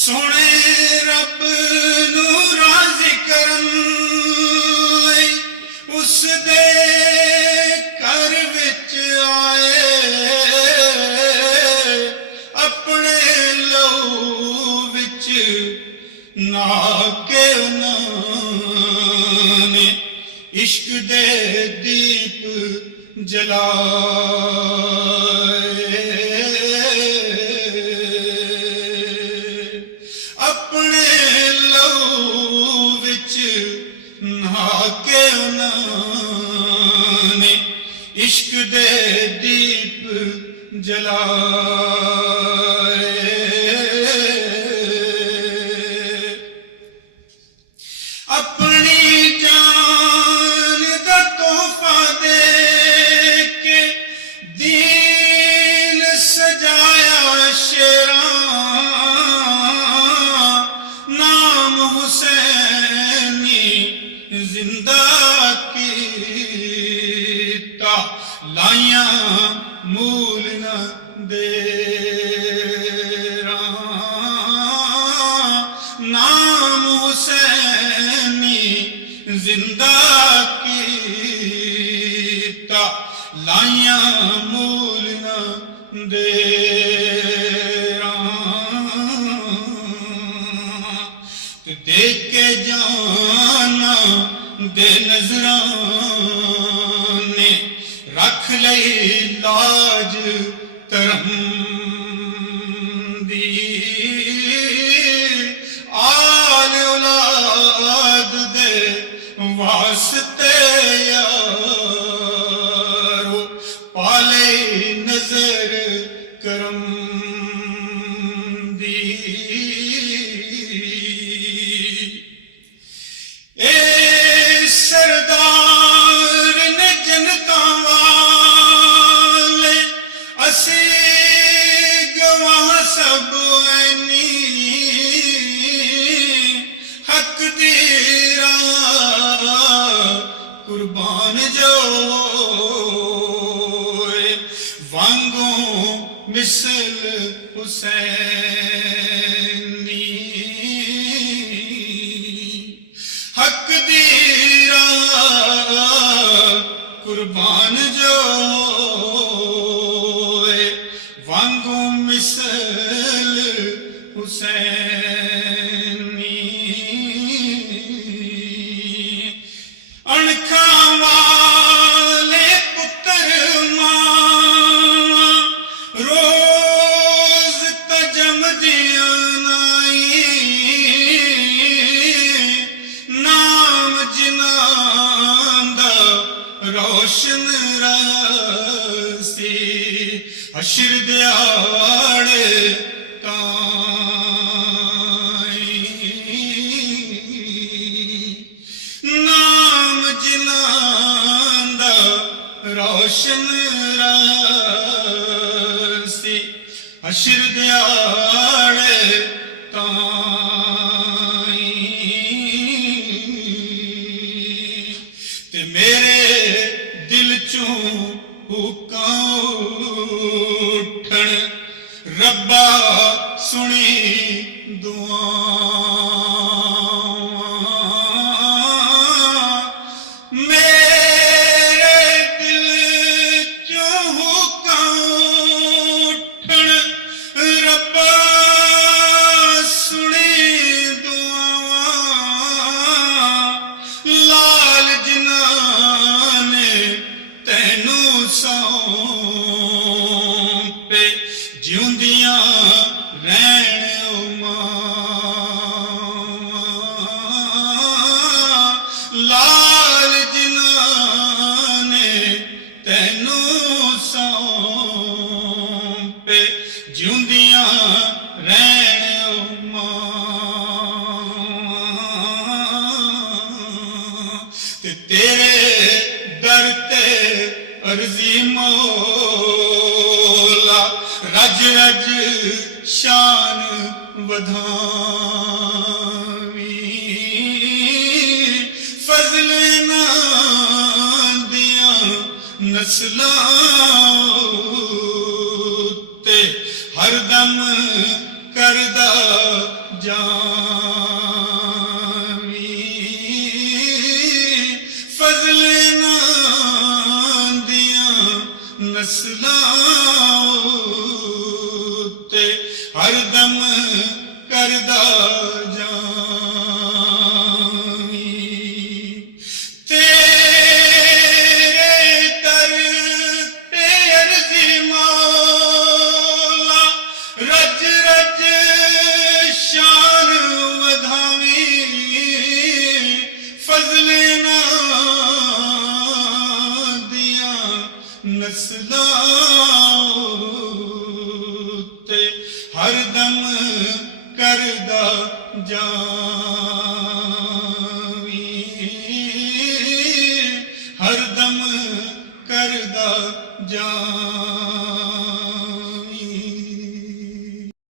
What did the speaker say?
सोने रब नू राज़ी करन लई उस दे घर विच आए, अपने लहू विच नहा के उन्होंने इश्क दे दीप जलाए। अपने लहू विच नहा के उन्होंने इश्क दे दीप जलाए। अपनी जान दा तोहफा दे के दीन सजाया शेरां, नाम हुसैनी जिंदा कीता, लाइया मूल न देरा। नाम हुसैनी जिंदा कीता, लाइया मूल न देरा। देख के जाना दे नजराने रख लई लाज धर्म दी। आल औलाद दे वास्ते यारो पाले नजर करम दी। ए सरदार ने जनतां वाले असी गवाह सब ऐनी, हक दी राह कुर्बान जो वांगों मिसल हुसैनी। हक दी राह कुर्बान जो वांगों मिसल हुसैनी। अणखा वाले पुत्र मां रोज तजम दिया नाई, नाम जिनांदा रोशन रासी, हशर दिहाड़े ताई। नाम जिनांदा रोशन रासी, हशर दिहाड़े ताई। ते मेरे दिल चों हुक्कां उठण, रब्बा सुनी दुआवां। मेरे दिल चों हुक्कां उठण, रब्बा सुनी दुआवां। लाल जिनाने तैनू सौंपे, जिउंदियां रहण ओ मां। लाल जिनाने तैनू सौंपे, जिउंदियां रहण ओ मां। ते तेरे दर ते अर्जी मौला, रज रज शान वधावी। फजल इनां दियां नस्लां ते हरदम करदा ਜਾਵੀਂ ਫਜ਼ਲ ਨਾ ਦੀਆਂ ਨਸਲਾਂ ਉੱਤੇ ਹਰਦਮ ਕਰਦਾ ਜਾਵੀਂ ਤੇਰੇ ਦਰ ਤੇ ਅਰਜ਼ੀ ਮੌਲਾ ਰਜ ਰਜ ਸ਼ਾਨ ਵਧਾਵੀਂ ਫਜ਼ਲ ਨਾ ਦੀਆਂ ਨਸਲਾਂ ਉੱਤੇ ਹਰਦਮ ਕਰਦਾ ਜਾਵੀਂ ਹਰਦਮ ਕਰਦਾ ਜਾਵੀਂ